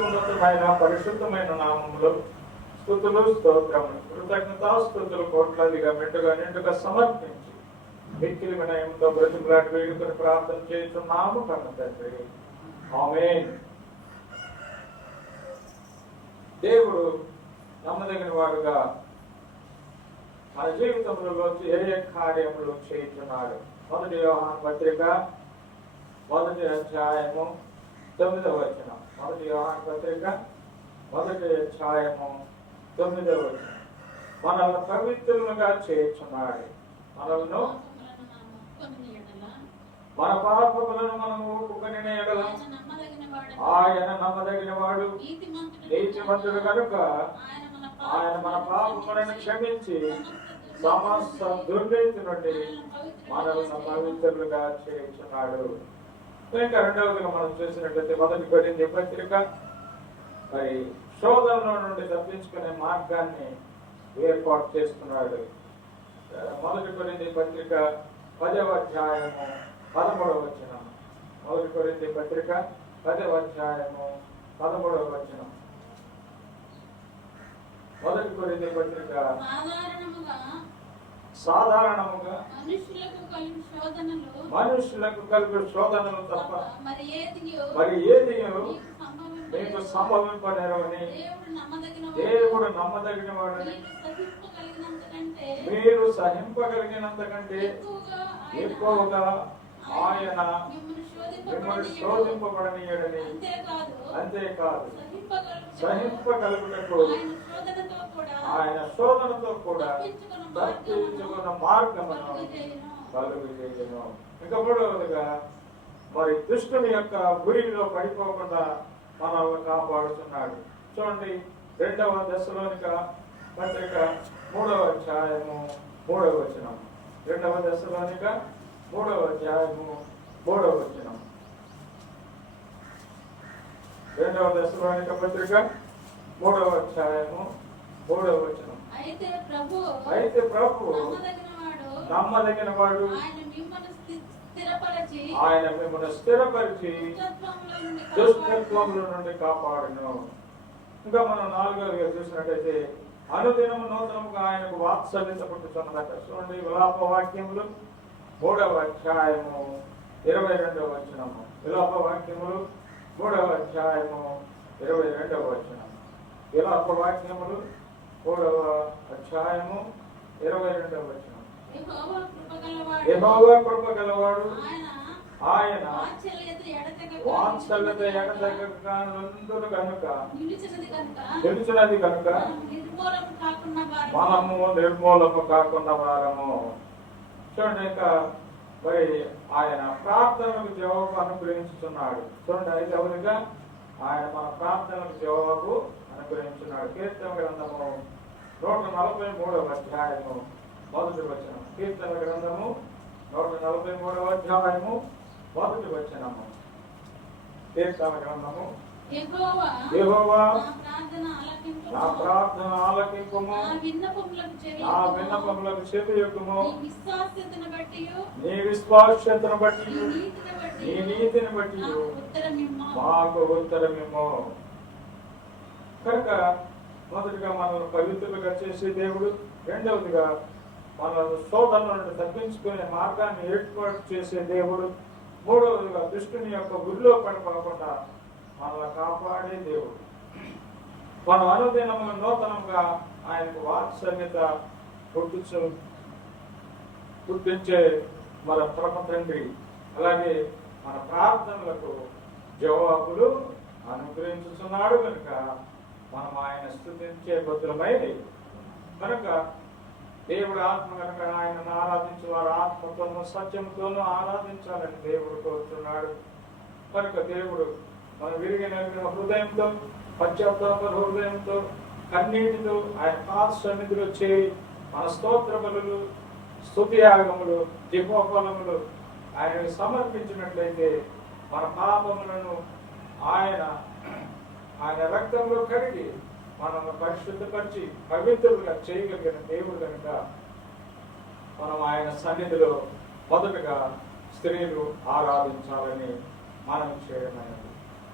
ఉన్నతమైన పరిశుద్ధమైన నామములు స్తుతులు స్తోత్రములు కృతజ్ఞతాస్తుతులు కోట్లాదిగా మెండుగా నిండుగా సమర్పించి మిక్కిలి వినయంతో బ్రతిమలాడి వేడుకొని ప్రార్థన చేస్తున్నాము కన్న తండ్రి. ఆమేన్. దేవుడు నమ్మదగిన వాడుగా మన జీవితంలో ఏ కార్యములు చేస్తున్నాడు. మొదటి యోహాను పత్రిక 1వ అధ్యాయము 9వ వచనం. మొదటి యోహాను పత్రిక 1వ అధ్యాయము 9వ వచనం. మనల్ని పవిత్రులుగా చేస్తున్నాడు. మనల్ని మన పాపములను మనము ఒప్పుకొనిన యెడల ఆయన నమ్మదగిన వాడు నీతిమంతుడు కనుక ఆయన మన పాపములను క్షమించి సమస్త దుర్నీతి నుండి మనల్ని పవిత్రులుగా చేస్తున్నాడు. ఇంకా రెండవదిగా మనం చూసినట్లయితే మొదటి కొరింథీ పత్రిక మరి శోధనలో నుండి తప్పించుకునే మార్గాన్ని ఏర్పాటు చేస్తున్నాడు. మొదటి కొరింథీ పత్రిక 10వ అధ్యాయము 13వ వచనం. మొదటి కొరింథీ పత్రిక 10వ అధ్యాయము 13వ వచనం. మొదటి కొరింథీ పత్రిక సాధారణముగా మనుషులకు కలిగే శోధనలు తప్ప మరి ఏది మీకు సంభవింపనేరవని దేవుడు నమ్మదగిన వాడని మీరు సహింపగలిగినంత కంటే ఎక్కువగా ఆయన మిమ్మల్ని శోధింపబడనీయడని అంతేకాదు సహింపగలుగుటకు ఆయన శోధనతో కూడా తప్పించుకున్న మార్గమును కలుగజేయును. ఇంకా మూడవదిగా మరి దుష్టుని యొక్క గురిలో పడిపోకుండా మనల్ని కాపాడుతున్నాడు. చూడండి 2వ దశలోనిక పత్రిక 3వ అధ్యాయము 3వ వచనం. 2వ దశలోనిక 3వ అధ్యాయము 3వ వచనం. 2వ దశలోనిక పత్రిక 3వ అధ్యాయము 3వ వచనం. అయితే ప్రభు నమ్మదగిన వాడు ఆయన మిమ్మల్ని స్థిరపరిచి దుష్టత్వముల నుండి కాపాడును. ఇంకా మనం 4వదిగా చూసినట్టయితే అనుదినము నూతనముగా ఆయనకు వాత్సల్యత పుట్టుతున్నదట. చూడండి విలాప వాక్యములు 3వ అధ్యాయము 22వ వచనము. విలాప వాక్యములు 3వ అధ్యాయము 22వ వచనం. విలాప వాక్యములు 3వ అధ్యాయము 22వ వచనం. యెహోవా కృప గలవాడు ఆయన వాత్సల్యత ఎడతెగక నిలిచినది కనుక మనము నిర్మూలము కాకుండా వారము. చూడండి ఇంకా మరి ఆయన ప్రార్థనలకు జవాబు అనుగ్రహించుతున్నాడు. చూడండి 5వదిగా ఆయన మన ప్రార్థనలకు జవాబు అనుగ్రహించున్నాడు. కీర్తన గ్రంథము 143వ అధ్యాయము 1వ వచనం. కీర్తన గ్రంథము 143వ అధ్యాయము 1వ వచనము. కీర్తన గ్రంథము యెహోవా నా ప్రార్థన ఆలకింపుము, నా విన్నపములకు చెవియొగ్గుము, నీ విశ్వాస్యతను బట్టి నీ నీతిని బట్టి మాకు ఉత్తరమిమ్ము. కనుక మొదటిగా మనల్ని పవిత్రులుగా చేసే దేవుడు, రెండవదిగా మనల్ని శోధనల నుండి తప్పించుకునే మార్గాన్ని ఏర్పాటు చేసే దేవుడు, మూడవదిగా దుష్టుని యొక్క గురిలో పడిపోకుండా మనల్ని కాపాడే దేవుడు. మనం అనుదినము నూతనంగా ఆయనకు వాత్సల్యత పుట్టించే మన పరమ తండ్రి. అలాగే మన ప్రార్థనలకు జవాబులు అనుగ్రహించుతున్నాడు కనుక మనం ఆయన స్తుతించే బుద్ధులమై కనుక దేవుడు ఆత్మ కనుక ఆయనను ఆరాధించే వారు ఆత్మతోనూ సత్యంతోనూ ఆరాధించాలని దేవుడు కోరుతున్నాడు. కనుక దేవుడు మన విరిగిన హృదయంతో పశ్చాత్తాప హృదయంతో కన్నీటితో ఆయన పాద సన్నిధిలో చేరి మన స్తోత్ర బలులు స్తుతి యాగములు దిపోఫలములు ఆయనకు సమర్పించినట్లయితే మన పాపములను ఆయన రక్తంలో కడిగి మనల్ని పరిశుద్ధపరిచి పవిత్రులుగా చేయగలిగిన దేవుడు కనుక మనం ఆయన సన్నిధిలో మొదటగా స్త్రీలు ఆరాధించాలని మనం చేయడం